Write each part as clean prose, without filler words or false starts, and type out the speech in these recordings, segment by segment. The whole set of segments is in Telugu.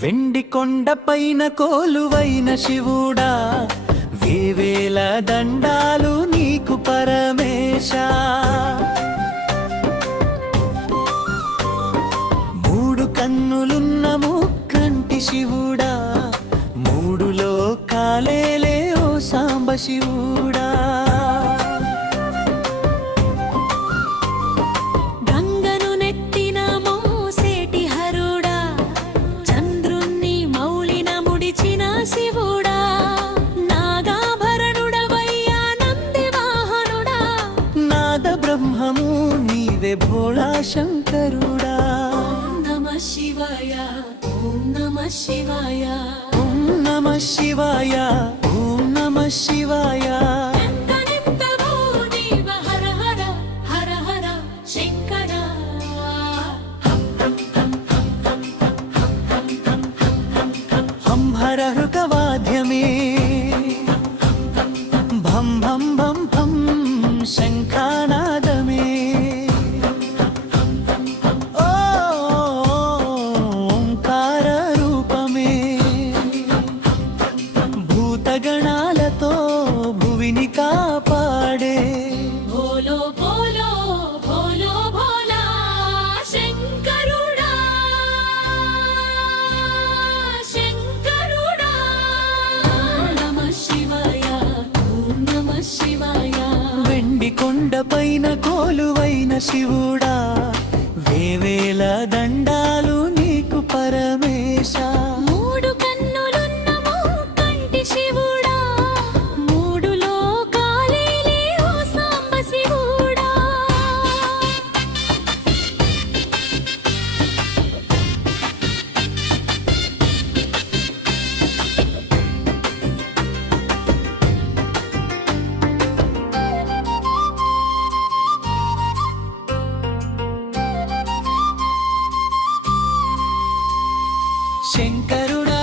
వెండి కొండపైన కోలువైన శివుడా, వేవేల దండాలు నీకు పరమేశా. మూడు కన్నులున్న ముక్కంటి శివుడా, మూడు లోకాలేలే ఓ సాంబ శివుడా. బ్రహ్మము నీవే భోళా శంకరుడా. ఓం నమః శివాయ, ఓం నమః శివాయ, ఓం నమః శివాయ, ఓం నమః శివాయ. హర హర హర హర శంకర. హంహర హృకవాద్యమే భం భం భం భం శంఖానాదమే. ఓంకార రూపమే భూతగణాలతో భువిని కాపాడే. భోలో భోలో భోలో భోలా శంకరుడా, శంకరుడా. నమః శివాయ, ఓం నమః శివాయ. వెండి కొండపైన కోలువైన శివుడా, వేవేల దండాలు నీకు పరమేశా. మూడు కన్నులున్న ముక్కంటి శివుడా, మూడు లోకాలేలే ఓ సాంబ శివుడా. శంకరుడా,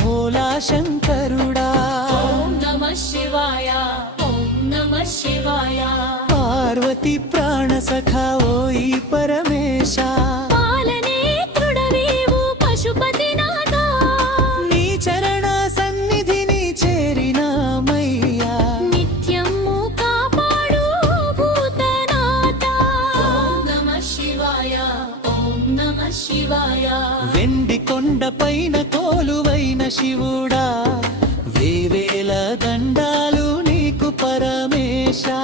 భోలా శంకరుడా. ఓం నమః శివాయ, ఓం నమః శివాయ. పార్వతి ప్రాణ సఖా ఓయి పరమేశా. పాలనేత్రుడవీవు పశుపతినాథ, నీ చరణ సన్నిధిని చేరినామయ్యా. నిత్యము కాపాడు భూతనాథ. ఓం నమః శివాయ, ఓం నమః శివాయ. వెండి కొండపైన కోలువైన శివుడా, వేవేల దండాలు నీకు పరమేశా.